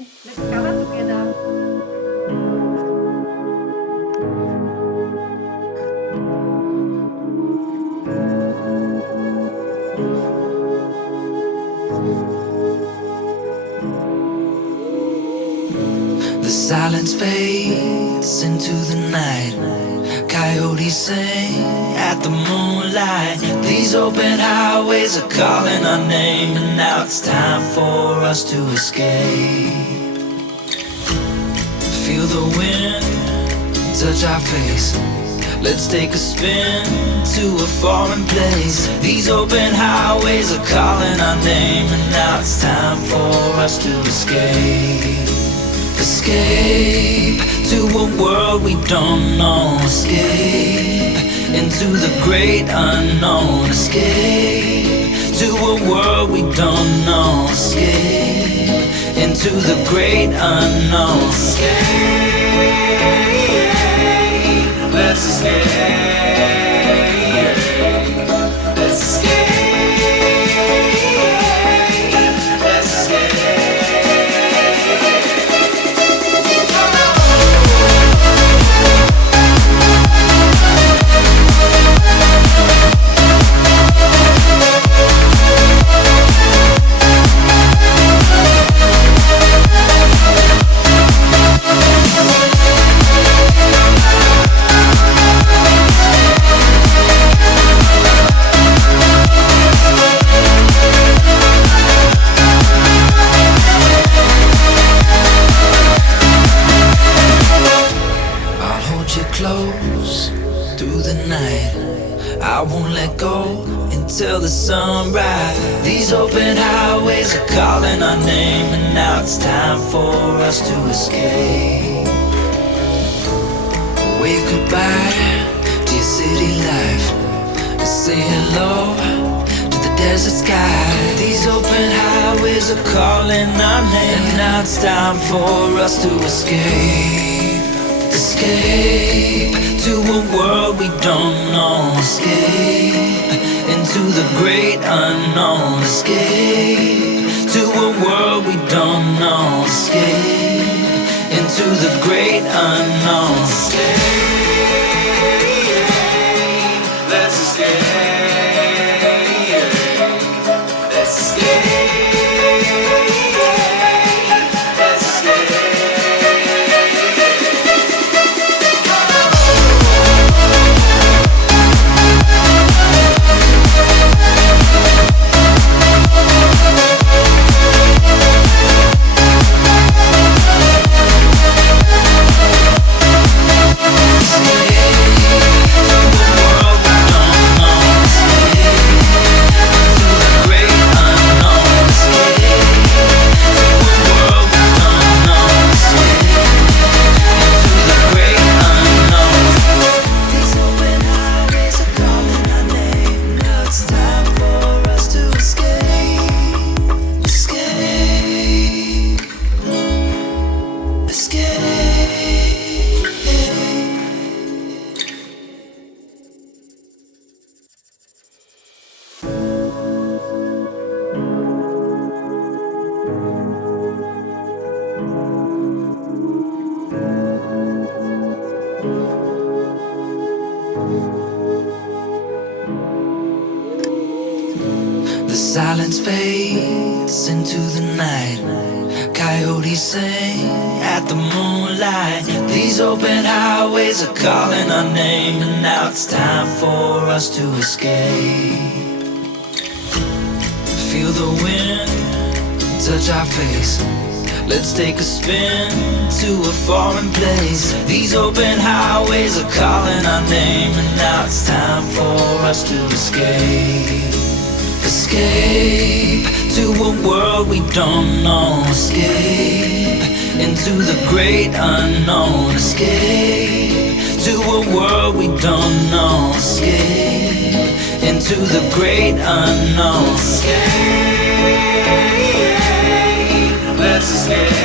Let's cover together. The silence fades into the night. Coyotes sing at the moonlight. These open highways are calling our name, and now it's time for us to escape. Feel the wind touch our face. Let's take a spin to a foreign place. These open highways are calling our name, and now it's time for us to escape. Escape to a world we don't know. Escape into the great unknown. Escape to a world we don't know. Escape into the great unknown. Escape, let's escape. Let's escape. Let's escape. Close through the night. I won't let go until the sunrise. These open highways are calling our name, and now it's time for us to escape. Wave goodbye to your city life, and say hello to the desert sky. These open highways are calling our name, and now it's time for us to escape. Escape to a world we don't know. Escape into the great unknown. Escape to a world we don't know. Escape into the great unknown. Escape, let's escape. Let's escape. The silence fades into the night. Coyotes sing at the moonlight. These open highways are calling our name, and now it's time for us to escape. Feel the wind touch our face. Let's take a spin to a foreign place. These open highways are calling our name, and now it's time for us to escape. Escape to a world we don't know. Escape into the great unknown. Escape to a world we don't know. Escape into the great unknown. Escape, let's escape.